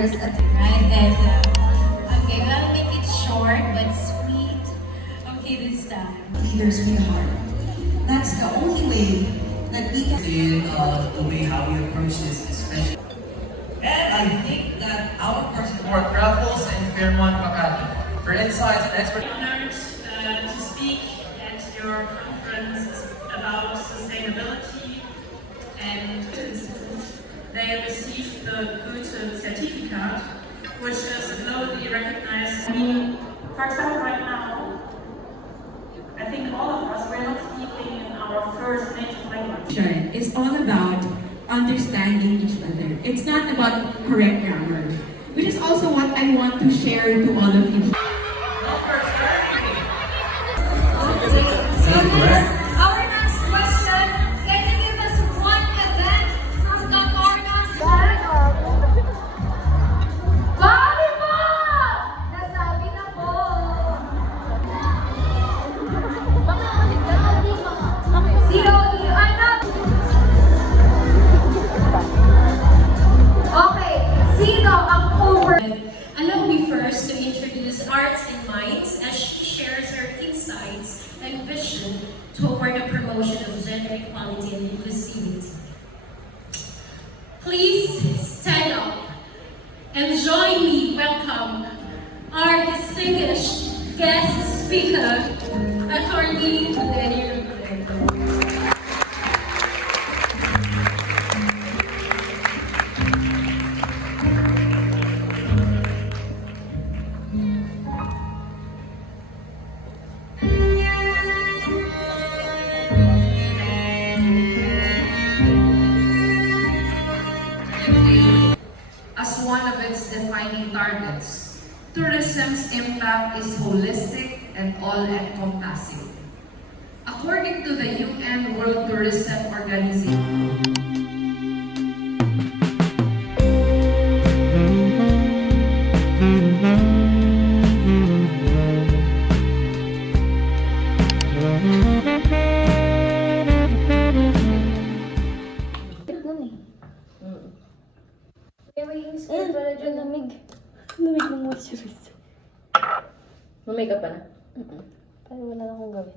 first attempt, right? And okay, I'll make it short but sweet. Okay, this time. Leaders with heart. That's the only way that we can. The way how we approach this, especially. And I think that our person for Raffles and Fairmont Makati for insights and expertise. Honored to speak at your conference about sustainability, and they received the good certificate, which is globally recognized. For example, right now, I think all of us, we're not speaking in our first native language. It's all about understanding each other. It's not about correct grammar, which is also what I want to share to all of you. Our next question, can you give us one event from the Corners? Volleyball! Nasabi na po! COD, ano? Okay, sino ang over? Allow me first to introduce Hearts and Minds as she shares her insights and vision toward the promotion of gender equality and inclusivity. Please stand up and join me welcome our distinguished guest speaker, Attorney Lenny Robredo. As one of its defining targets, tourism's impact is holistic and all-encompassing. According to the UN World Tourism Organization, Lamig. Lamig ng moisturizer. Mag-makeup ka na? Pero wala na akong gawin.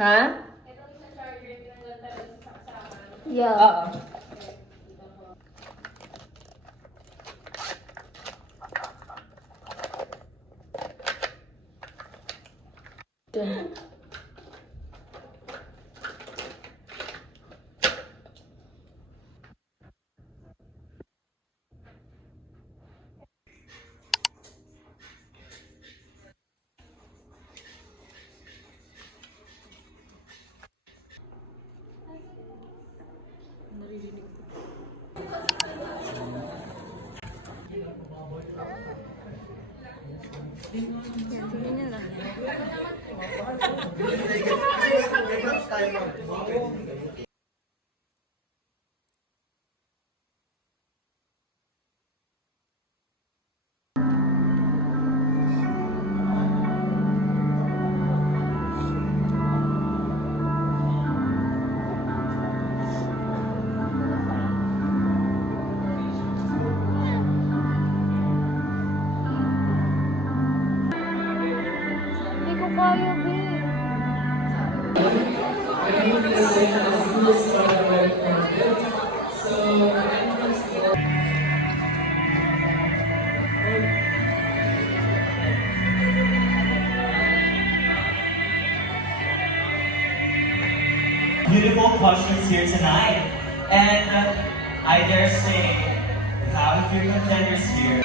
Ha? Yeah. Oo. Hindi ko kaya, babe. Beautiful costumes here tonight, and I dare say we have a few contenders here.